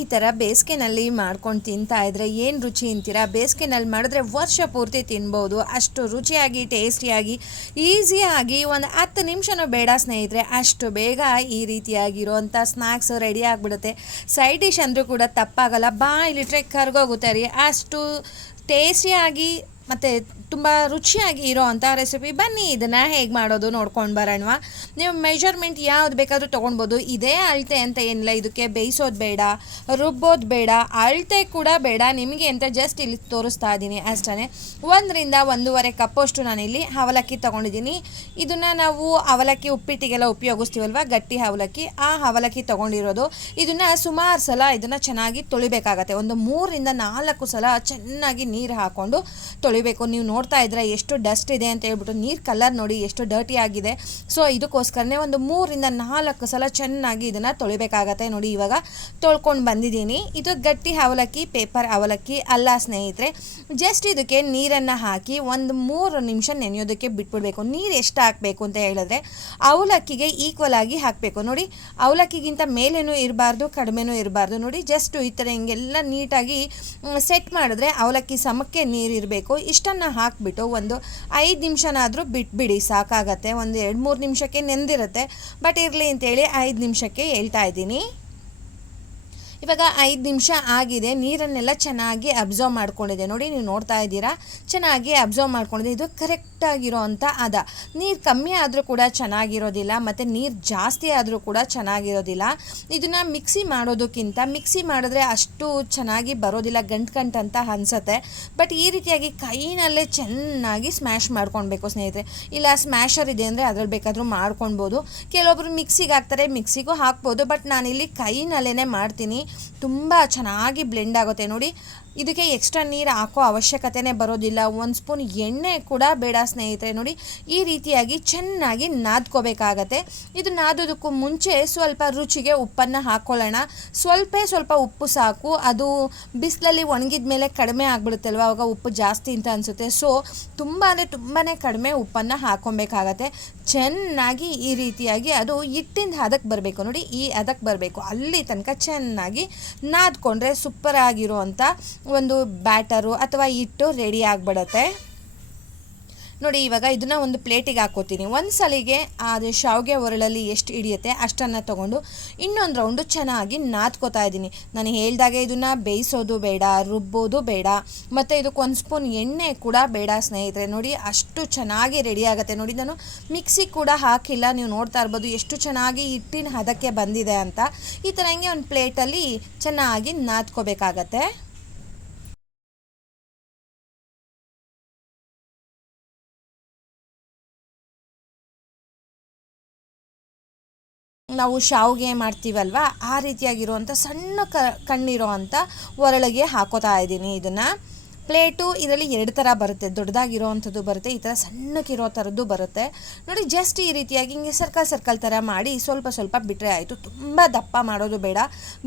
ಈ ಥರ ಬೇಸಿಗೆನಲ್ಲಿ ಮಾಡ್ಕೊಂಡು ತಿಂತಾ ಇದ್ರೆ ಏನು ರುಚಿ ಅಂತೀರಾ? ಬೇಸಿಗೆನಲ್ಲಿ ಮಾಡಿದ್ರೆ ವರ್ಷ ಪೂರ್ತಿ ತಿನ್ಬೋದು, ಅಷ್ಟು ರುಚಿಯಾಗಿ ಟೇಸ್ಟಿಯಾಗಿ ಈಸಿಯಾಗಿ ಒಂದು 10 ನಿಮಿಷನೂ ಬೇಡ ಸ್ನೇಹಿತರೆ, ಅಷ್ಟು ಬೇಗ ಈ ರೀತಿಯಾಗಿರೋವಂಥ ಸ್ನ್ಯಾಕ್ಸ್ ರೆಡಿ ಆಗಿಬಿಡುತ್ತೆ. ಸೈಡ್ ಡಿಶ್ ಅಂದರೂ ಕೂಡ ತಪ್ಪಾಗಲ್ಲ, ಬಾಯಿಲಿಟ್ರೆ ಕರ್ಗೋಗುತ್ತೆ ರೀ, ಅಷ್ಟು ಟೇಸ್ಟಿಯಾಗಿ ಮತ್ತು ತುಂಬ ರುಚಿಯಾಗಿ ಇರೋ ಅಂಥ ರೆಸಿಪಿ. ಬನ್ನಿ ಇದನ್ನು ಹೇಗೆ ಮಾಡೋದು ನೋಡ್ಕೊಂಡು ಬರೋಣ. ನೀವು ಮೆಜರ್ಮೆಂಟ್ ಯಾವ್ದು ಬೇಕಾದರೂ ತೊಗೊಳ್ಬೋದು, ಇದೇ ಅಳತೆ ಅಂತ ಏನಿಲ್ಲ, ಇದಕ್ಕೆ ಬೇಯಿಸೋದು ಬೇಡ, ರುಬ್ಬೋದು ಬೇಡ, ಅಳತೆ ಕೂಡ ಬೇಡ ನಿಮಗೆ ಅಂತ ಜಸ್ಟ್ ಇಲ್ಲಿ ತೋರಿಸ್ತಾ ಇದ್ದೀನಿ ಅಷ್ಟೇ. 1 ರಿಂದ 1.5 ಕಪ್ಪಷ್ಟು ನಾನಿಲ್ಲಿ ಅವಲಕ್ಕಿ ತೊಗೊಂಡಿದ್ದೀನಿ. ಇದನ್ನು ನಾವು ಅವಲಕ್ಕಿ ಉಪ್ಪಿಟ್ಟಿಗೆಲ್ಲ ಉಪಯೋಗಿಸ್ತೀವಲ್ವ, ಗಟ್ಟಿ ಅವಲಕ್ಕಿ, ಆ ಅವಲಕ್ಕಿ ತೊಗೊಂಡಿರೋದು. ಇದನ್ನು ಸುಮಾರು ಸಲ ಇದನ್ನು ಚೆನ್ನಾಗಿ ತೊಳಿಬೇಕಾಗತ್ತೆ, ಒಂದು 3 ರಿಂದ 4 ಸಲ ಚೆನ್ನಾಗಿ ನೀರು ಹಾಕ್ಕೊಂಡು ತೊಳಿಬೇಕು. ನೀವು ನೋಡ್ತಾ ಇದ್ರೆ ಎಷ್ಟು ಡಸ್ಟ್ ಇದೆ ಅಂತ ಹೇಳ್ಬಿಟ್ಟು, ನೀರು ಕಲರ್ ನೋಡಿ ಎಷ್ಟು ಡರ್ಟಿ ಆಗಿದೆ. ಸೊ ಇದಕ್ಕೋಸ್ಕರನೇ ಒಂದು 3 ರಿಂದ 4 ಸಲ ಚೆನ್ನಾಗಿ ಇದನ್ನು ತೊಳಿಬೇಕಾಗತ್ತೆ. ನೋಡಿ ಇವಾಗ ತೊಳ್ಕೊಂಡು ಬಂದಿದ್ದೀನಿ. ಇದು ಗಟ್ಟಿ ಅವಲಕ್ಕಿ, ಪೇಪರ್ ಅವಲಕ್ಕಿ ಅಲ್ಲ ಸ್ನೇಹಿತರೆ. ಜಸ್ಟ್ ಇದಕ್ಕೆ ನೀರನ್ನು ಹಾಕಿ ಒಂದು 3 ನಿಮಿಷ ನೆನೆಯೋದಕ್ಕೆ ಬಿಟ್ಬಿಡ್ಬೇಕು. ನೀರು ಎಷ್ಟು ಹಾಕಬೇಕು ಅಂತ ಹೇಳಿದ್ರೆ ಅವಲಕ್ಕಿಗೆ ಈಕ್ವಲ್ ಆಗಿ ಹಾಕಬೇಕು. ನೋಡಿ ಅವಲಕ್ಕಿಗಿಂತ ಮೇಲೇನೂ ಇರಬಾರ್ದು, ಕಡಿಮೆನೂ ಇರಬಾರ್ದು. ನೋಡಿ ಜಸ್ಟ್ ಈ ಥರ ಹಿಂಗೆಲ್ಲ ನೀಟಾಗಿ ಸೆಟ್ ಮಾಡಿದ್ರೆ ಅವಲಕ್ಕಿ ಸಮಕ್ಕೆ ನೀರು ಇರಬೇಕು. ಇಷ್ಟನ್ನು ಹಾಕಿಬಿಟ್ಟು ಒಂದು 5 ನಿಮಿಷನಾದರೂ ಬಿಟ್ಬಿಡಿ, ಸಾಕಾಗತ್ತೆ. ಒಂದು 2-3 ನಿಮಿಷಕ್ಕೆ ನೆಂದಿರುತ್ತೆ, ಬಟ್ ಇರಲಿ ಅಂತೇಳಿ 5 ನಿಮಿಷಕ್ಕೆ ಹೇಳ್ತಾ ಇದ್ದೀನಿ. ಇವಾಗ 5 ನಿಮಿಷ ಆಗಿದೆ, ನೀರನ್ನೆಲ್ಲ ಚೆನ್ನಾಗಿ ಅಬ್ಸರ್ವ್ ಮಾಡ್ಕೊಂಡಿದೆ. ನೋಡಿ ನೀವು ನೋಡ್ತಾ ಇದ್ದೀರಾ, ಚೆನ್ನಾಗಿ ಅಬ್ಸರ್ವ್ ಮಾಡ್ಕೊಂಡಿದೆ. ಇದು ಕರೆಕ್ಟಾಗಿರೋ ಅಂಥ ಅದ. ನೀರು ಕಮ್ಮಿ ಆದರೂ ಕೂಡ ಚೆನ್ನಾಗಿರೋದಿಲ್ಲ, ಮತ್ತು ನೀರು ಜಾಸ್ತಿ ಆದರೂ ಕೂಡ ಚೆನ್ನಾಗಿರೋದಿಲ್ಲ. ಇದನ್ನು ಮಿಕ್ಸಿ ಮಾಡೋದಕ್ಕಿಂತ ಮಿಕ್ಸಿ ಮಾಡಿದ್ರೆ ಅಷ್ಟು ಚೆನ್ನಾಗಿ ಬರೋದಿಲ್ಲ, ಗಂಟು ಅಂತ ಅನಿಸುತ್ತೆ. ಬಟ್ ಈ ರೀತಿಯಾಗಿ ಕೈನಲ್ಲೇ ಚೆನ್ನಾಗಿ ಸ್ಮ್ಯಾಶ್ ಮಾಡ್ಕೊಳ್ಬೇಕು ಸ್ನೇಹಿತರೆ. ಇಲ್ಲ ಸ್ಮ್ಯಾಶರ್ ಇದೆ ಅಂದರೆ ಅದ್ರಲ್ಲಿ ಬೇಕಾದರೂ ಮಾಡ್ಕೊಳ್ಬೋದು. ಕೆಲವೊಬ್ಬರು ಮಿಕ್ಸಿಗೆ ಹಾಕ್ತಾರೆ, ಮಿಕ್ಸಿಗೂ ಹಾಕ್ಬೋದು, ಬಟ್ ನಾನಿಲ್ಲಿ ಕೈನಲ್ಲೇ ಮಾಡ್ತೀನಿ. ತುಂಬ ಚೆನ್ನಾಗಿ ಬ್ಲೆಂಡ್ ಆಗುತ್ತೆ. ನೋಡಿ ಇದಕ್ಕೆ ಎಕ್ಸ್ಟ್ರಾ ನೀರು ಹಾಕೋ ಅವಶ್ಯಕತೆನೇ ಬರೋದಿಲ್ಲ, 1 ಸ್ಪೂನ್ ಎಣ್ಣೆ ಕೂಡ ಬೇಡ ಸ್ನೇಹಿತರೆ. ನೋಡಿ ಈ ರೀತಿಯಾಗಿ ಚೆನ್ನಾಗಿ ನಾದ್ಕೋಬೇಕಾಗತ್ತೆ. ಇದು ನಾದೋದಕ್ಕೂ ಮುಂಚೆ ಸ್ವಲ್ಪ ರುಚಿಗೆ ಉಪ್ಪನ್ನು ಹಾಕ್ಕೊಳ್ಳೋಣ. ಸ್ವಲ್ಪ ಉಪ್ಪು ಸಾಕು, ಅದು ಬಿಸಿಲಲ್ಲಿ ಒಣಗಿದ ಮೇಲೆ ಕಡಿಮೆ ಆಗಿಬಿಡುತ್ತಲ್ವ, ಆವಾಗ ಉಪ್ಪು ಜಾಸ್ತಿ ಅಂತ ಅನಿಸುತ್ತೆ. ಸೊ ತುಂಬಾ ಕಡಿಮೆ ಉಪ್ಪನ್ನು ಹಾಕ್ಕೊಬೇಕಾಗತ್ತೆ. ಚೆನ್ನಾಗಿ ಈ ರೀತಿಯಾಗಿ ಅದು ಹಿಟ್ಟಿಂದ ಹದಕ್ಕೆ ಬರಬೇಕು. ನೋಡಿ ಈ ಹದಕ್ಕೆ ಬರಬೇಕು, ಅಲ್ಲಿ ತನಕ ಚೆನ್ನಾಗಿ ನಾದ್ಕೊಂಡ್ರೆ ಸೂಪರ್ ಆಗಿರೋ ಅಂಥ ಒಂದು ಬ್ಯಾಟರು ಅಥವಾ ಹಿಟ್ಟು ರೆಡಿ ಆಗಿಬಿಡತ್ತೆ. ನೋಡಿ ಇವಾಗ ಇದನ್ನು ಒಂದು ಪ್ಲೇಟಿಗೆ ಹಾಕೋತೀನಿ. ಒಂದು ಸಲಿಗೆ ಅದು ಶಾವಿಗೆ ಒರಳಲ್ಲಿ ಎಷ್ಟು ಹಿಡಿಯುತ್ತೆ ಅಷ್ಟನ್ನು ತೊಗೊಂಡು ಇನ್ನೊಂದು ರೌಂಡು ಚೆನ್ನಾಗಿ ನಾದ್ಕೋತಾ ಇದ್ದೀನಿ. ನಾನು ಹೇಳಿದಾಗೆ ಇದನ್ನು ಬೇಯಿಸೋದು ಬೇಡ, ರುಬ್ಬೋದು ಬೇಡ, ಮತ್ತು ಇದಕ್ಕೆ 1 ಸ್ಪೂನ್ ಎಣ್ಣೆ ಕೂಡ ಬೇಡ ಸ್ನೇಹಿತರೆ. ನೋಡಿ ಅಷ್ಟು ಚೆನ್ನಾಗಿ ರೆಡಿ ಆಗುತ್ತೆ. ನೋಡಿ ನಾನು ಮಿಕ್ಸಿ ಕೂಡ ಹಾಕಿಲ್ಲ, ನೀವು ನೋಡ್ತಾ ಇರ್ಬೋದು ಎಷ್ಟು ಚೆನ್ನಾಗಿ ಹಿಟ್ಟಿನ ಹದಕ್ಕೆ ಬಂದಿದೆ ಅಂತ. ಈ ಥರ ಹಿಂಗೆ ಒಂದು ಪ್ಲೇಟಲ್ಲಿ ಚೆನ್ನಾಗಿ ನಾದ್ಕೋಬೇಕಾಗತ್ತೆ. ನಾವು ಶಾವಿಗೆ ಮಾಡ್ತೀವಲ್ವ, ಆ ರೀತಿಯಾಗಿರುವಂಥ ಸಣ್ಣ ಕಣ್ಣಿರೋ ಅಂಥ ಒರಳಿಗೆ ಹಾಕೋತಾ ಇದ್ದೀನಿ. ಇದನ್ನು ಪ್ಲೇಟು ಇದರಲ್ಲಿ 2 ಥರ ಬರುತ್ತೆ, ದೊಡ್ಡದಾಗಿರೋ ಅಂಥದ್ದು ಬರುತ್ತೆ, ಈ ಥರ ಸಣ್ಣಕ್ಕಿರೋ ಥರದ್ದು ಬರುತ್ತೆ. ನೋಡಿ ಜಸ್ಟ್ ಈ ರೀತಿಯಾಗಿ ಹಿಂಗೆ ಸರ್ಕಲ್ ಥರ ಮಾಡಿ ಸ್ವಲ್ಪ ಬಿಟ್ಟರೆ ಆಯಿತು. ತುಂಬ ದಪ್ಪ ಮಾಡೋದು ಬೇಡ,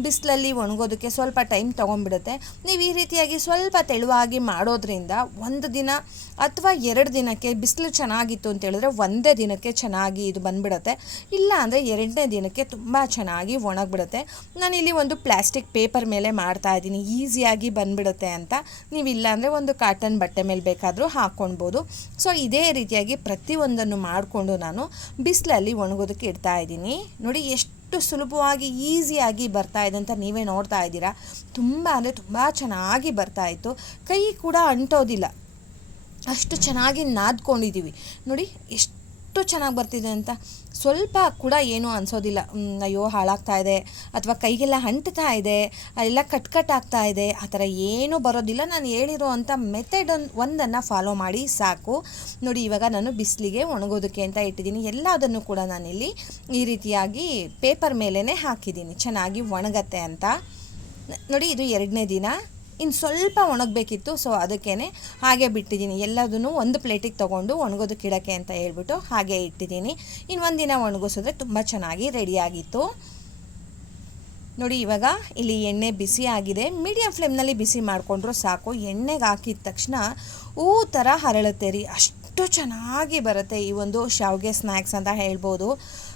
ಬಿಸಿಲಲ್ಲಿ ಒಣಗೋದಕ್ಕೆ ಸ್ವಲ್ಪ ಟೈಮ್ ತೊಗೊಂಡ್ಬಿಡುತ್ತೆ. ನೀವು ಈ ರೀತಿಯಾಗಿ ಸ್ವಲ್ಪ ತೆಳುವಾಗಿ ಮಾಡೋದ್ರಿಂದ 1 ದಿನ ಅಥವಾ 2 ದಿನಕ್ಕೆ, ಬಿಸಿಲು ಚೆನ್ನಾಗಿತ್ತು ಅಂತ ಹೇಳಿದ್ರೆ 1 ದಿನಕ್ಕೆ ಚೆನ್ನಾಗಿ ಇದು ಬಂದುಬಿಡುತ್ತೆ. ಇಲ್ಲ ಅಂದರೆ 2ನೇ ದಿನಕ್ಕೆ ತುಂಬ ಚೆನ್ನಾಗಿ ಒಣಗಿಬಿಡುತ್ತೆ. ನಾನಿಲ್ಲಿ ಒಂದು ಪ್ಲಾಸ್ಟಿಕ್ ಪೇಪರ್ ಮೇಲೆ ಮಾಡ್ತಾಯಿದ್ದೀನಿ, ಈಸಿಯಾಗಿ ಬಂದುಬಿಡುತ್ತೆ ಅಂತ. ನೀವಿಲ್ಲ ಅಂದರೆ ಒಂದು ಕಾಟನ್ ಬಟ್ಟೆ ಮೇಲೆ ಬೇಕಾದರೂ ಹಾಕ್ಕೊಳ್ಬೋದು. ಸೊ ಇದೇ ರೀತಿಯಾಗಿ ಪ್ರತಿಯೊಂದನ್ನು ಮಾಡಿಕೊಂಡು ನಾನು ಬಿಸಿಲಲ್ಲಿ ಒಣಗೋದಕ್ಕೆ ಇಡ್ತಾ ಇದ್ದೀನಿ. ನೋಡಿ ಎಷ್ಟು ಸುಲಭವಾಗಿ ಈಸಿಯಾಗಿ ಬರ್ತಾ ಇದೆ ಅಂತ ನೀವೇ ನೋಡ್ತಾ ಇದ್ದೀರಾ. ತುಂಬ ಚೆನ್ನಾಗಿ ಬರ್ತಾಯಿತ್ತು, ಕೈ ಕೂಡ ಅಂಟೋದಿಲ್ಲ, ಅಷ್ಟು ಚೆನ್ನಾಗಿ ನಾದ್ಕೊಂಡಿದ್ದೀವಿ. ನೋಡಿ ಎಷ್ಟು ಚೆನ್ನಾಗಿ ಬರ್ತಿದೆ ಅಂತ. ಸ್ವಲ್ಪ ಕೂಡ ಏನೂ ಅನಿಸೋದಿಲ್ಲ, ಅಯ್ಯೋ ಹಾಳಾಗ್ತಾ ಇದೆ ಅಥವಾ ಕೈಗೆಲ್ಲ ಅಂಟ್ತಾ ಇದೆ, ಅಲ್ಲೆಲ್ಲ ಕಟ್ ಆಗ್ತಾ ಇದೆ, ಆ ಥರ ಏನೂ ಬರೋದಿಲ್ಲ. ನಾನು ಹೇಳಿರೋ ಅಂಥ ಮೆಥಡ್ ಒಂದನ್ನು ಫಾಲೋ ಮಾಡಿ ಸಾಕು. ನೋಡಿ ಇವಾಗ ನಾನು ಬಿಸಿಲಿಗೆ ಒಣಗೋದಕ್ಕೆ ಅಂತ ಇಟ್ಟಿದ್ದೀನಿ. ಎಲ್ಲದನ್ನು ಕೂಡ ನಾನಿಲ್ಲಿ ಈ ರೀತಿಯಾಗಿ ಪೇಪರ್ ಮೇಲೇ ಹಾಕಿದ್ದೀನಿ, ಚೆನ್ನಾಗಿ ಒಣಗತ್ತೆ ಅಂತ. ನೋಡಿ ಇದು 2ನೇ ದಿನ, ಇನ್ನು ಸ್ವಲ್ಪ ಒಣಗಬೇಕಿತ್ತು, ಸೊ ಅದಕ್ಕೇ ಹಾಗೆ ಬಿಟ್ಟಿದ್ದೀನಿ. ಎಲ್ಲದನ್ನು ಒಂದು ಪ್ಲೇಟಿಗೆ ತೊಗೊಂಡು ಒಣಗೋದಕ್ಕೆ ಇಡೋಕ್ಕೆ ಅಂತ ಹೇಳ್ಬಿಟ್ಟು ಹಾಗೆ ಇಟ್ಟಿದ್ದೀನಿ. ಇನ್ನು 1 ದಿನ ಒಣಗಿಸಿದ್ರೆ ತುಂಬ ಚೆನ್ನಾಗಿ ರೆಡಿಯಾಗಿತ್ತು. ನೋಡಿ ಇವಾಗ ಇಲ್ಲಿ ಎಣ್ಣೆ ಬಿಸಿ ಆಗಿದೆ, ಮೀಡಿಯಮ್ ಫ್ಲೇಮ್ನಲ್ಲಿ ಬಿಸಿ ಮಾಡಿಕೊಂಡ್ರೂ ಸಾಕು. ಎಣ್ಣೆಗೆ ಹಾಕಿದ ತಕ್ಷಣ ಹೂ ಥರ ಹರಳುತ್ತೆ ರೀ, ಅಷ್ಟು ಚೆನ್ನಾಗಿ ಬರುತ್ತೆ ಈ ಒಂದು ಶಾವಿಗೆ ಸ್ನ್ಯಾಕ್ಸ್ ಅಂತ ಹೇಳ್ಬೋದು.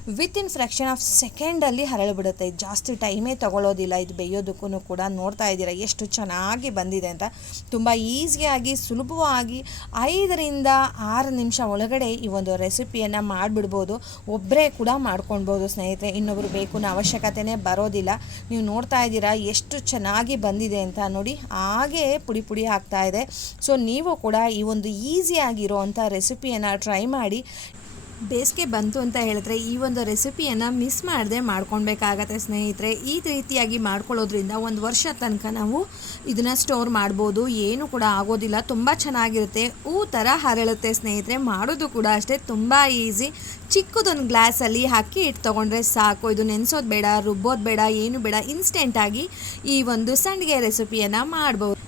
ವಿತಿನ್ ಫ್ರ್ಯಾಕ್ಷನ್ ಆಫ್ ಸೆಕೆಂಡಲ್ಲಿ ಹರಳಿಬಿಡುತ್ತೆ. ಜಾಸ್ತಿ ಟೈಮೇ ತೊಗೊಳ್ಳೋದಿಲ್ಲ ಇದು ಬೇಯೋದಕ್ಕೂ ಕೂಡ. ನೋಡ್ತಾ ಇದ್ದೀರಾ ಎಷ್ಟು ಚೆನ್ನಾಗಿ ಬಂದಿದೆ ಅಂತ. ತುಂಬ ಈಸಿಯಾಗಿ ಸುಲಭವಾಗಿ 5ರಿಂದ 6 ನಿಮಿಷ ಒಳಗಡೆ ಈ ಒಂದು ರೆಸಿಪಿಯನ್ನು ಮಾಡಿಬಿಡ್ಬೋದು. ಒಬ್ಬರೇ ಕೂಡ ಮಾಡ್ಕೊಳ್ಬೋದು ಸ್ನೇಹಿತರೆ, ಇನ್ನೊಬ್ಬರು ಬೇಕು ಅನ್ನೋ ಅವಶ್ಯಕತೆನೇ ಬರೋದಿಲ್ಲ. ನೀವು ನೋಡ್ತಾ ಇದ್ದೀರಾ ಎಷ್ಟು ಚೆನ್ನಾಗಿ ಬಂದಿದೆ ಅಂತ ನೋಡಿ, ಹಾಗೇ ಪುಡಿ ಪುಡಿ ಆಗ್ತಾ ಇದೆ. ಸೊ ನೀವು ಕೂಡ ಈ ಒಂದು ಈಸಿಯಾಗಿರೋ ಅಂಥ ರೆಸಿಪಿಯನ್ನು ಟ್ರೈ ಮಾಡಿ. ಬೇಸಿಗೆ ಬಂತು ಅಂತ ಹೇಳಿದ್ರೆ ಈ ಒಂದು ರೆಸಿಪಿಯನ್ನು ಮಿಸ್ ಮಾಡದೆ ಮಾಡ್ಕೊಳ್ಬೇಕಾಗತ್ತೆ ಸ್ನೇಹಿತರೆ. ಈ ರೀತಿಯಾಗಿ ಮಾಡ್ಕೊಳ್ಳೋದ್ರಿಂದ 1 ವರ್ಷ ತನಕ ನಾವು ಇದನ್ನು ಸ್ಟೋರ್ ಮಾಡ್ಬೋದು, ಏನು ಕೂಡ ಆಗೋದಿಲ್ಲ. ತುಂಬ ಚೆನ್ನಾಗಿರುತ್ತೆ, ಹೂ ಥರ ಹರಳುತ್ತೆ ಸ್ನೇಹಿತರೆ. ಮಾಡೋದು ಕೂಡ ಅಷ್ಟೇ ತುಂಬ ಈಸಿ. ಚಿಕ್ಕದೊಂದು ಗ್ಲಾಸಲ್ಲಿ ಅಕ್ಕಿ ಹಿಟ್ಟು ತೊಗೊಂಡ್ರೆ ಸಾಕು. ಇದು ನೆನೆಸೋದು ಬೇಡ, ರುಬ್ಬೋದು ಬೇಡ, ಏನು ಬೇಡ, ಇನ್ಸ್ಟೆಂಟಾಗಿ ಈ ಒಂದು ಸಂಡಿಗೆ ರೆಸಿಪಿಯನ್ನು ಮಾಡ್ಬೋದು.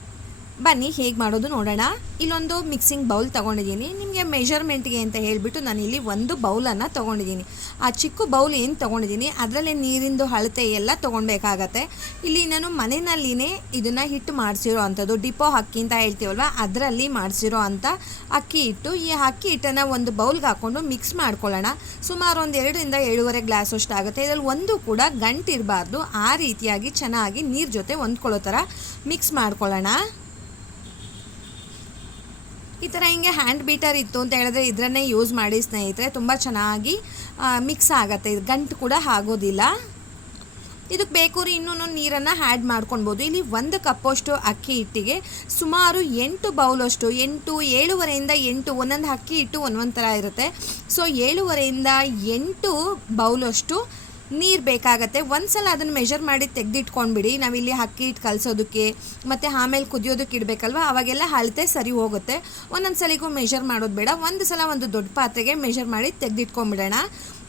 ಬನ್ನಿ ಹೇಗೆ ಮಾಡೋದು ನೋಡೋಣ. ಇಲ್ಲೊಂದು ಮಿಕ್ಸಿಂಗ್ ಬೌಲ್ ತೊಗೊಂಡಿದ್ದೀನಿ. ನಿಮಗೆ ಮೆಷರ್ಮೆಂಟ್ಗೆ ಅಂತ ಹೇಳಿಬಿಟ್ಟು ನಾನಿಲ್ಲಿ 1 ಬೌಲನ್ನು ತೊಗೊಂಡಿದ್ದೀನಿ. ಆ ಚಿಕ್ಕ ಬೌಲ್ ಏನು ತೊಗೊಂಡಿದ್ದೀನಿ ಅದರಲ್ಲೇ ನೀರಿಂದು ಅಳತೆ ಎಲ್ಲ ತೊಗೊಳ್ಬೇಕಾಗತ್ತೆ. ಇಲ್ಲಿ ನಾನು ಮನೆಯಲ್ಲಿನೇ ಇದನ್ನು ಹಿಟ್ಟು ಮಾಡಿಸಿರೋ ಅಂಥದ್ದು, ಡಿಪೋ ಅಕ್ಕಿ ಅಂತ ಹೇಳ್ತೀವಲ್ವ, ಅದರಲ್ಲಿ ಮಾಡಿಸಿರೋ ಅಂಥ ಅಕ್ಕಿ ಹಿಟ್ಟು. ಈ ಅಕ್ಕಿ ಹಿಟ್ಟನ್ನು ಒಂದು ಬೌಲ್ಗೆ ಹಾಕ್ಕೊಂಡು ಮಿಕ್ಸ್ ಮಾಡ್ಕೊಳ್ಳೋಣ. ಸುಮಾರು ಒಂದು 2ರಿಂದ 7.5 ಗ್ಲಾಸ್ ಅಷ್ಟು ಆಗುತ್ತೆ. ಇದರಲ್ಲಿ ಒಂದು ಕೂಡ ಗಂಟಿರಬಾರ್ದು, ಆ ರೀತಿಯಾಗಿ ಚೆನ್ನಾಗಿ ನೀರು ಜೊತೆ ಹೊಂದ್ಕೊಳ್ಳೋ ಥರ ಮಿಕ್ಸ್ ಮಾಡ್ಕೊಳ್ಳೋಣ. ಈ ಥರ ಹಿಂಗೆ ಹ್ಯಾಂಡ್ ಬೀಟರ್ ಇತ್ತು ಅಂತ ಹೇಳಿದ್ರೆ ಇದರನ್ನೇ ಯೂಸ್ ಮಾಡಿ ಸ್ನೇಹಿತರೆ, ತುಂಬ ಚೆನ್ನಾಗಿ ಮಿಕ್ಸ್ ಆಗುತ್ತೆ. ಇದು ಗಂಟು ಕೂಡ ಆಗೋದಿಲ್ಲ. ಇದಕ್ಕೆ ಬೇಕಾದ್ರೆ ಇನ್ನೂ ನೀರನ್ನು ಆ್ಯಡ್ ಮಾಡ್ಕೊಳ್ಬೋದು. ಇಲ್ಲಿ 1 ಕಪ್ಪಷ್ಟು ಅಕ್ಕಿ ಹಿಟ್ಟಿಗೆ ಸುಮಾರು 8 ಬೌಲಷ್ಟು, 7.5ರಿಂದ 8, ಒಂದೊಂದು ಅಕ್ಕಿ ಹಿಟ್ಟು ಒಂದೊಂದು ಥರ ಇರುತ್ತೆ. ಸೊ 7.5ರಿಂದ 8 ಬೌಲಷ್ಟು ನೀರು ಬೇಕಾಗತ್ತೆ. ಒಂದು ಸಲ ಅದನ್ನು ಮೆಷರ್ ಮಾಡಿ ತೆಗೆದಿಟ್ಕೊಂಡ್ಬಿಡಿ. ನಾವಿಲ್ಲಿ ಅಕ್ಕಿ ಹಿಟ್ಟು ಕಲಸೋದಕ್ಕೆ ಮತ್ತು ಆಮೇಲೆ ಕುದಿಯೋದಕ್ಕೆ ಇಡಬೇಕಲ್ವ, ಅವಾಗೆಲ್ಲ ಅಳತೆ ಸರಿ ಹೋಗುತ್ತೆ. ಒಂದೊಂದು ಸಲಿಗೂ ಮೆಷರ್ ಮಾಡೋದು ಬೇಡ. ಒಂದು ಸಲ ಒಂದು ದೊಡ್ಡ ಪಾತ್ರೆಗೆ ಮೆಷರ್ ಮಾಡಿ ತೆಗೆದಿಟ್ಕೊಂಡ್ಬಿಡೋಣ.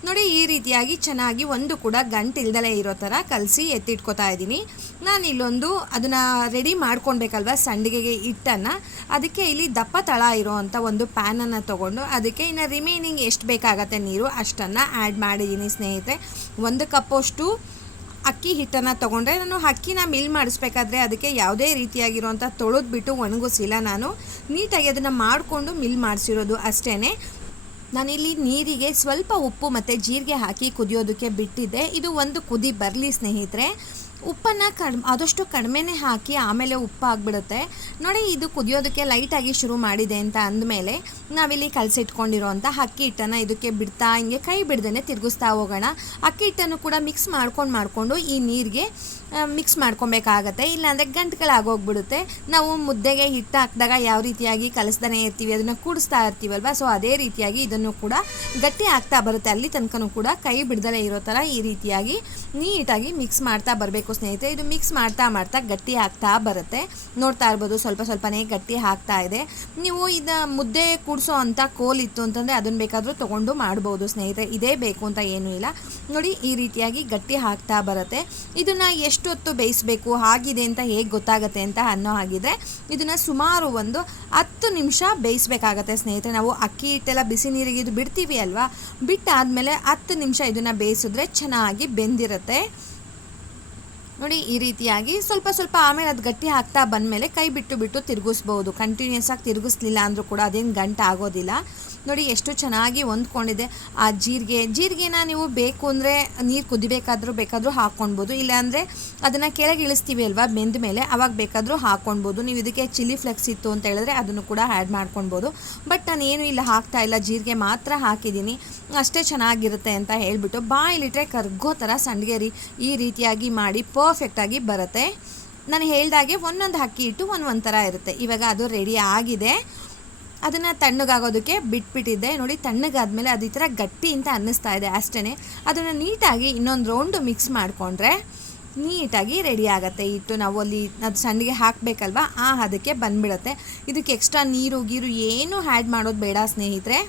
ನೋಡಿ ಈ ರೀತಿಯಾಗಿ ಚೆನ್ನಾಗಿ ಒಂದು ಕೂಡ ಗಂಟು ಇಲ್ದಲೇ ಇರೋ ಥರ ಕಲಸಿ ಎತ್ತಿಟ್ಕೊತಾ ಇದ್ದೀನಿ. ನಾನು ಇಲ್ಲೊಂದು ಅದನ್ನು ರೆಡಿ ಮಾಡ್ಕೊಳ್ಬೇಕಲ್ವ ಸಂಡಿಗೆಗೆ ಹಿಟ್ಟನ್ನು, ಅದಕ್ಕೆ ಇಲ್ಲಿ ದಪ್ಪ ತಳ ಇರೋ ಅಂಥ ಒಂದು ಪ್ಯಾನನ್ನು ತೊಗೊಂಡು ಅದಕ್ಕೆ ಇನ್ನು ರಿಮೈನಿಂಗ್ ಎಷ್ಟು ಬೇಕಾಗತ್ತೆ ನೀರು ಅಷ್ಟನ್ನು ಆ್ಯಡ್ ಮಾಡಿದ್ದೀನಿ ಸ್ನೇಹಿತರೆ. 1 ಕಪ್ಪಷ್ಟು ಅಕ್ಕಿ ಹಿಟ್ಟನ್ನು ತೊಗೊಂಡ್ರೆ, ನಾನು ಅಕ್ಕಿನ ಮಿಲ್ ಮಾಡಿಸ್ಬೇಕಾದ್ರೆ ಅದಕ್ಕೆ ಯಾವುದೇ ರೀತಿಯಾಗಿರೋಂಥ ತೊಳೆದ್ಬಿಟ್ಟು ಒಣಗಿಸಿಲ್ಲ. ನಾನು ನೀಟಾಗಿ ಅದನ್ನು ಮಾಡಿಕೊಂಡು ಮಿಲ್ ಮಾಡಿಸಿರೋದು ಅಷ್ಟೇ. ನಾನಿಲ್ಲಿ ನೀರಿಗೆ ಸ್ವಲ್ಪ ಉಪ್ಪು ಮತ್ತು ಜೀರಿಗೆ ಹಾಕಿ ಕುದಿಯೋದಕ್ಕೆ ಬಿಟ್ಟಿದ್ದೆ. ಇದು ಒಂದು ಕುದಿ ಬರಲಿ ಸ್ನೇಹಿತರೆ. ಉಪ್ಪನ್ನು ಆದಷ್ಟು ಕಡಿಮೆನೇ ಹಾಕಿ ಆಮೇಲೆ ಉಪ್ಪು ಆಗಿಬಿಡುತ್ತೆ. ನೋಡಿ ಇದು ಕುದಿಯೋದಕ್ಕೆ ಲೈಟಾಗಿ ಶುರು ಮಾಡಿದೆ ಅಂತ ಅಂದಮೇಲೆ ನಾವಿಲ್ಲಿ ಕಲಸಿಟ್ಕೊಂಡಿರೋ ಅಂಥ ಅಕ್ಕಿ ಹಿಟ್ಟನ್ನು ಇದಕ್ಕೆ ಬಿಡ್ತಾ ಹಿಂಗೆ ಕೈ ಬಿಡ್ದೇ ತಿರುಗಿಸ್ತಾ ಹೋಗೋಣ. ಅಕ್ಕಿ ಹಿಟ್ಟನ್ನು ಕೂಡ ಮಿಕ್ಸ್ ಮಾಡಿಕೊಂಡು ಈ ನೀರಿಗೆ ಮಿಕ್ಸ್ ಮಾಡ್ಕೊಬೇಕಾಗತ್ತೆ, ಇಲ್ಲಾಂದರೆ ಗಂಟುಗಳಾಗೋಗ್ಬಿಡುತ್ತೆ. ನಾವು ಮುದ್ದೆಗೆ ಹಿಟ್ಟು ಹಾಕಿದಾಗ ಯಾವ ರೀತಿಯಾಗಿ ಕಲಿಸ್ತಾನೆ ಇರ್ತೀವಿ, ಅದನ್ನು ಕೂಡಿಸ್ತಾ ಇರ್ತೀವಲ್ವ, ಸೊ ಅದೇ ರೀತಿಯಾಗಿ ಇದನ್ನು ಕೂಡ ಗಟ್ಟಿ ಆಗ್ತಾ ಬರುತ್ತೆ. ಅಲ್ಲಿ ತನಕನೂ ಕೂಡ ಕೈ ಬಿಡ್ದಲೇ ಇರೋ ಥರ ಈ ರೀತಿಯಾಗಿ ನೀಟಾಗಿ ಮಿಕ್ಸ್ ಮಾಡ್ತಾ ಬರಬೇಕು ಸ್ನೇಹಿತರೆ. ಇದು ಮಿಕ್ಸ್ ಮಾಡ್ತಾ ಗಟ್ಟಿ ಆಗ್ತಾ ಬರುತ್ತೆ. ನೋಡ್ತಾ ಇರ್ಬೋದು ಸ್ವಲ್ಪ ಸ್ವಲ್ಪನೇ ಗಟ್ಟಿ ಆಗ್ತಾ ಇದೆ. ನೀವು ಮುದ್ದೆ ಕೂಡಿಸೋ ಅಂಥ ಕೋಲ್ ಇತ್ತು ಅಂತಂದರೆ ಅದನ್ನು ಬೇಕಾದರೂ ತೊಗೊಂಡು ಮಾಡ್ಬೋದು ಸ್ನೇಹಿತರೆ, ಇದೇ ಬೇಕು ಅಂತ ಏನೂ ಇಲ್ಲ. ನೋಡಿ ಈ ರೀತಿಯಾಗಿ ಗಟ್ಟಿ ಆಗ್ತಾ ಬರುತ್ತೆ. ಇದನ್ನು ಎಷ್ಟು ಹೊತ್ತು ಬೇಯಿಸಬೇಕು, ಆಗಿದೆ ಅಂತ ಹೇಗೆ ಗೊತ್ತಾಗುತ್ತೆ ಅಂತ ಅನ್ನೋ ಹಾಗಿದ್ರೆ ಇದನ್ನು ಸುಮಾರು ಒಂದು 10 ನಿಮಿಷ ಬೇಯಿಸಬೇಕಾಗತ್ತೆ ಸ್ನೇಹಿತರೆ. ನಾವು ಅಕ್ಕಿ ಹಿಟ್ಟೆಲ್ಲ ಬಿಸಿ ನೀರಿಗೆ ಇದು ಬಿಡ್ತೀವಿ ಅಲ್ವಾ, ಬಿಟ್ಟಾದಮೇಲೆ 10 ನಿಮಿಷ ಇದನ್ನು ಬೇಯಿಸಿದ್ರೆ ಚೆನ್ನಾಗಿ ಬೆಂದಿರುತ್ತೆ. ನೋಡಿ ಈ ರೀತಿಯಾಗಿ ಸ್ವಲ್ಪ ಆಮೇಲೆ ಅದು ಗಟ್ಟಿ ಆಗ್ತಾ ಬಂದಮೇಲೆ ಕೈ ಬಿಟ್ಟು ತಿರುಗಿಸ್ಬೋದು. ಕಂಟಿನ್ಯೂಸ್ ಆಗಿ ತಿರುಗಿಸ್ಲಿಲ್ಲ ಅಂದರೂ ಕೂಡ ಅದೇನು ಗಂಟು ಆಗೋದಿಲ್ಲ. ನೋಡಿ ಎಷ್ಟು ಚೆನ್ನಾಗಿ ಹೊಂದ್ಕೊಂಡಿದೆ. ಆ ಜೀರಿಗೆನ ನೀವು ಬೇಕು ಅಂದರೆ ನೀರು ಬೇಕಾದರೂ ಹಾಕ್ಕೊಳ್ಬೋದು, ಇಲ್ಲಾಂದರೆ ಅದನ್ನು ಕೆಳಗೆ ಇಳಿಸ್ತೀವಿ ಅಲ್ವಾ ಬೆಂದ ಮೇಲೆ, ಅವಾಗ ಬೇಕಾದರೂ ಹಾಕ್ಕೊಳ್ಬೋದು. ನೀವು ಇದಕ್ಕೆ ಚಿಲ್ಲಿ ಫ್ಲೆಕ್ಸ್ ಇತ್ತು ಅಂತ ಹೇಳಿದ್ರೆ ಅದನ್ನು ಕೂಡ ಆ್ಯಡ್ ಮಾಡ್ಕೊಳ್ಬೋದು. ಬಟ್ ನಾನು ಏನು ಇಲ್ಲ ಹಾಕ್ತಾ ಇಲ್ಲ, ಜೀರಿಗೆ ಮಾತ್ರ ಹಾಕಿದ್ದೀನಿ, ಅಷ್ಟೇ ಚೆನ್ನಾಗಿರುತ್ತೆ ಅಂತ ಹೇಳಿಬಿಟ್ಟು ಬಾಯಲ್ಲಿಟ್ಟರೆ ಕರ್ಗೋ ಥರ ಸಂಡಿಗೆ ಈ ರೀತಿಯಾಗಿ ಮಾಡಿ ಪರ್ಫೆಕ್ಟಾಗಿ ಬರುತ್ತೆ. ನಾನು ಹೇಳ್ದಾಗೆ ಒಂದೊಂದು ಅಕ್ಕಿ ಹಿಟ್ಟು ಒಂದೊಂದು ಥರ ಇರುತ್ತೆ. ಇವಾಗ ಅದು ರೆಡಿ ಆಗಿದೆ. ಅದನ್ನು ತಣ್ಣಗಾಗೋದಕ್ಕೆ ಬಿಟ್ಬಿಟ್ಟಿದ್ದೆ. ನೋಡಿ ತಣ್ಣಗಾದ್ಮೇಲೆ ಅದು ಈ ಥರ ಗಟ್ಟಿ ಅಂತ ಅನ್ನಿಸ್ತಾ ಇದೆ ಅಷ್ಟೇ. ಅದನ್ನು ನೀಟಾಗಿ ಇನ್ನೊಂದು ರೌಂಡು ಮಿಕ್ಸ್ ಮಾಡಿಕೊಂಡ್ರೆ ನೀಟಾಗಿ ರೆಡಿ ಆಗುತ್ತೆ ಹಿಟ್ಟು. ನಾವು ಅಲ್ಲಿ ಅದು ಸಂಡಿಗೆ ಹಾಕಬೇಕಲ್ವ, ಅದಕ್ಕೆ ಬಂದುಬಿಡುತ್ತೆ. ಇದಕ್ಕೆ ಎಕ್ಸ್ಟ್ರಾ ನೀರು ಏನೂ ಆ್ಯಡ್ ಮಾಡೋದು ಬೇಡ ಸ್ನೇಹಿತರೆ.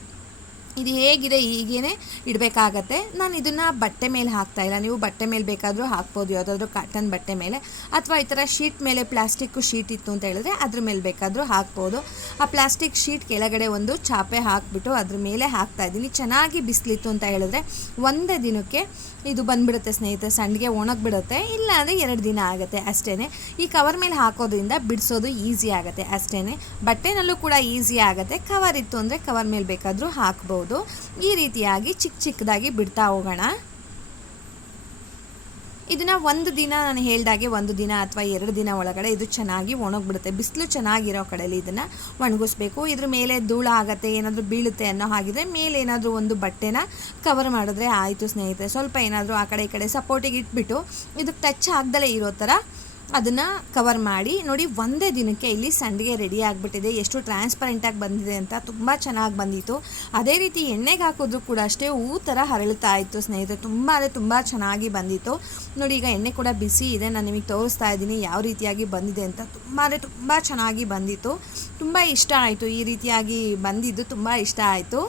ಇದು ಹೇಗಿದೆ ಹೀಗೇ ಇಡಬೇಕಾಗತ್ತೆ. ನಾನು ಇದನ್ನು ಬಟ್ಟೆ ಮೇಲೆ ಹಾಕ್ತಾಯಿಲ್ಲ, ನೀವು ಬಟ್ಟೆ ಮೇಲೆ ಬೇಕಾದರೂ ಹಾಕ್ಬೋದು, ಯಾವುದಾದ್ರೂ ಕಾಟನ್ ಬಟ್ಟೆ ಮೇಲೆ, ಅಥವಾ ಈ ಥರ ಶೀಟ್ ಮೇಲೆ ಪ್ಲಾಸ್ಟಿಕ್ಕು ಶೀಟ್ ಇತ್ತು ಅಂತ ಹೇಳಿದ್ರೆ ಅದ್ರ ಮೇಲೆ ಬೇಕಾದರೂ ಹಾಕ್ಬೋದು. ಆ ಪ್ಲಾಸ್ಟಿಕ್ ಶೀಟ್ ಕೆಳಗಡೆ ಒಂದು ಚಾಪೆ ಹಾಕಿಬಿಟ್ಟು ಅದ್ರ ಮೇಲೆ ಹಾಕ್ತಾಯಿದ್ದೀನಿ. ಚೆನ್ನಾಗಿ ಬಿಸಿಲಿತ್ತು ಅಂತ ಹೇಳಿದ್ರೆ ಒಂದೇ ದಿನಕ್ಕೆ ಇದು ಬಂದುಬಿಡುತ್ತೆ ಸ್ನೇಹಿತರೆ, ಸಂಡಿಗೆ ಒಣಗಿಬಿಡುತ್ತೆ. ಇಲ್ಲ ಅಂದರೆ 2 ದಿನ ಆಗುತ್ತೆ ಅಷ್ಟೇ. ಈ ಕವರ್ ಮೇಲೆ ಹಾಕೋದ್ರಿಂದ ಬಿಡಿಸೋದು ಈಸಿ ಆಗುತ್ತೆ ಅಷ್ಟೇ. ಬಟ್ಟೆನಲ್ಲೂ ಕೂಡ ಈಸಿ ಆಗುತ್ತೆ. ಕವರ್ ಇತ್ತು ಅಂದರೆ ಕವರ್ ಮೇಲೆ ಬೇಕಾದರೂ ಹಾಕ್ಬೋದು. ಈ ರೀತಿಯಾಗಿ ಚಿಕ್ಕ ಚಿಕ್ಕದಾಗಿ ಬಿಡ್ತಾ ಹೋಗೋಣ. ಇದನ್ನು ಒಂದು ದಿನ, ನಾನು ಹೇಳ್ದಾಗೆ 1 ದಿನ ಅಥವಾ 2 ದಿನ ಒಳಗಡೆ ಇದು ಚೆನ್ನಾಗಿ ಒಣಗಿಬಿಡುತ್ತೆ. ಬಿಸಿಲು ಚೆನ್ನಾಗಿರೋ ಕಡೆಯಲ್ಲಿ ಇದನ್ನು ಒಣಗಿಸ್ಬೇಕು. ಇದ್ರ ಮೇಲೆ ಧೂಳು ಆಗುತ್ತೆ, ಏನಾದರೂ ಬೀಳುತ್ತೆ ಅನ್ನೋ ಹಾಗಿದ್ರೆ ಮೇಲೆ ಏನಾದರೂ ಒಂದು ಬಟ್ಟೆನ ಕವರ್ ಮಾಡಿದ್ರೆ ಆಯಿತು ಸ್ನೇಹಿತರೆ. ಸ್ವಲ್ಪ ಏನಾದರೂ ಆ ಕಡೆ ಈ ಕಡೆ ಸಪೋರ್ಟಿಗೆ ಇಟ್ಬಿಟ್ಟು ಇದಕ್ಕೆ ಟಚ್ ಆಗ್ದಲೇ ಇರೋ ಥರ ಅದನ್ನು ಕವರ್ ಮಾಡಿ. ನೋಡಿ, ಒಂದೇ ದಿನಕ್ಕೆ ಇಲ್ಲಿ ಸಂಡಿಗೆ ರೆಡಿ ಆಗಿಬಿಟ್ಟಿದೆ. ಎಷ್ಟು ಟ್ರಾನ್ಸ್ಪರೆಂಟಾಗಿ ಬಂದಿದೆ ಅಂತ, ತುಂಬ ಚೆನ್ನಾಗಿ ಬಂದಿತ್ತು. ಅದೇ ರೀತಿ ಎಣ್ಣೆಗೆ ಹಾಕಿದ್ರು ಕೂಡ ಅಷ್ಟೇ ಥರ ಹರಳ್ತಾ ಇತ್ತು ಸ್ನೇಹಿತರೆ. ತುಂಬ ಚೆನ್ನಾಗಿ ಬಂದಿತ್ತು. ನೋಡಿ, ಈಗ ಎಣ್ಣೆ ಕೂಡ ಬಿಸಿ ಇದೆ. ನಾನು ನಿಮಗೆ ತೋರಿಸ್ತಾ ಇದ್ದೀನಿ ಯಾವ ರೀತಿಯಾಗಿ ಬಂದಿದೆ ಅಂತ. ತುಂಬ ಚೆನ್ನಾಗಿ ಬಂದಿತ್ತು. ತುಂಬ ಇಷ್ಟ ಆಯಿತು, ಈ ರೀತಿಯಾಗಿ ಬಂದಿದ್ದು ತುಂಬ ಇಷ್ಟ ಆಯಿತು.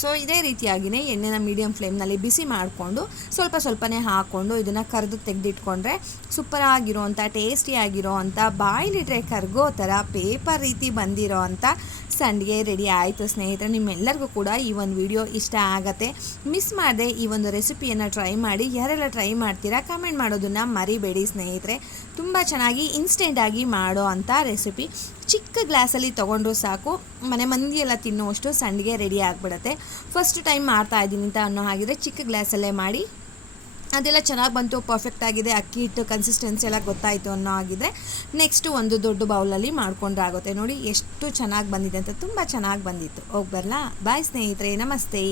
ಸೊ ಇದೇ ರೀತಿಯಾಗಿಯೇ ಎಣ್ಣೆನ ಮೀಡಿಯಮ್ ಫ್ಲೇಮ್ನಲ್ಲಿ ಬಿಸಿ ಮಾಡಿಕೊಂಡು ಸ್ವಲ್ಪನೇ ಹಾಕ್ಕೊಂಡು ಇದನ್ನು ಕರೆದು ತೆಗೆದಿಟ್ಕೊಂಡ್ರೆ ಸೂಪರಾಗಿರೋವಂಥ ಟೇಸ್ಟಿಯಾಗಿರೋ ಅಂಥ ಬಾಯಿಲಿಟ್ರೆ ಕರ್ಗೋ ಥರ ಪೇಪರ್ ರೀತಿ ಬಂದಿರೋ ಅಂಥ ಸಂಡಿಗೆ ರೆಡಿ ಆಯಿತು ಸ್ನೇಹಿತರೆ. ನಿಮ್ಮೆಲ್ಲರಿಗೂ ಕೂಡ ಈ ಒಂದು ವಿಡಿಯೋ ಇಷ್ಟ ಆಗುತ್ತೆ. ಮಿಸ್ ಮಾಡದೆ ಈ ಒಂದು ರೆಸಿಪಿಯನ್ನು ಟ್ರೈ ಮಾಡಿ. ಯಾರೆಲ್ಲ ಟ್ರೈ ಮಾಡ್ತೀರಾ ಕಮೆಂಟ್ ಮಾಡೋದನ್ನು ಮರಿಬೇಡಿ ಸ್ನೇಹಿತರೆ. ತುಂಬ ಚೆನ್ನಾಗಿ ಇನ್ಸ್ಟೆಂಟಾಗಿ ಮಾಡೋ ಅಂಥ ರೆಸಿಪಿ. ಚಿಕ್ಕ ಗ್ಲಾಸಲ್ಲಿ ತೊಗೊಂಡ್ರೂ ಸಾಕು, ಮನೆ ಮಂದಿಯೆಲ್ಲ ತಿನ್ನುವಷ್ಟು ಸಂಡಿಗೆ ರೆಡಿ ಆಗಿಬಿಡುತ್ತೆ. ಫಸ್ಟ್ ಟೈಮ್ ಮಾಡ್ತಾಯಿದ್ದೀನಿ ಅಂತ ಅನ್ನೋ ಹಾಗಿದ್ರೆ ಚಿಕ್ಕ ಗ್ಲಾಸಲ್ಲೇ ಮಾಡಿ. ಅದೆಲ್ಲ ಚೆನ್ನಾಗಿ ಬಂತು, ಪರ್ಫೆಕ್ಟ್ ಆಗಿದೆ, ಅಕ್ಕಿ ಹಿಟ್ಟು ಕನ್ಸಿಸ್ಟೆನ್ಸಿ ಎಲ್ಲ ಗೊತ್ತಾಯಿತು ಅನ್ನೋ ಹಾಗಿದ್ರೆ ನೆಕ್ಸ್ಟು ಒಂದು ದೊಡ್ಡ ಬೌಲಲ್ಲಿ ಮಾಡ್ಕೊಂಡ್ರೆ ಆಗುತ್ತೆ. ನೋಡಿ ಎಷ್ಟು ಚೆನ್ನಾಗಿ ಬಂದಿದೆ ಅಂತ, ತುಂಬ ಚೆನ್ನಾಗಿ ಬಂದಿತ್ತು. ಹೋಗಿ ಬರಲಾ? ಬಾಯ್ ಸ್ನೇಹಿತರೆ, ನಮಸ್ತೆ.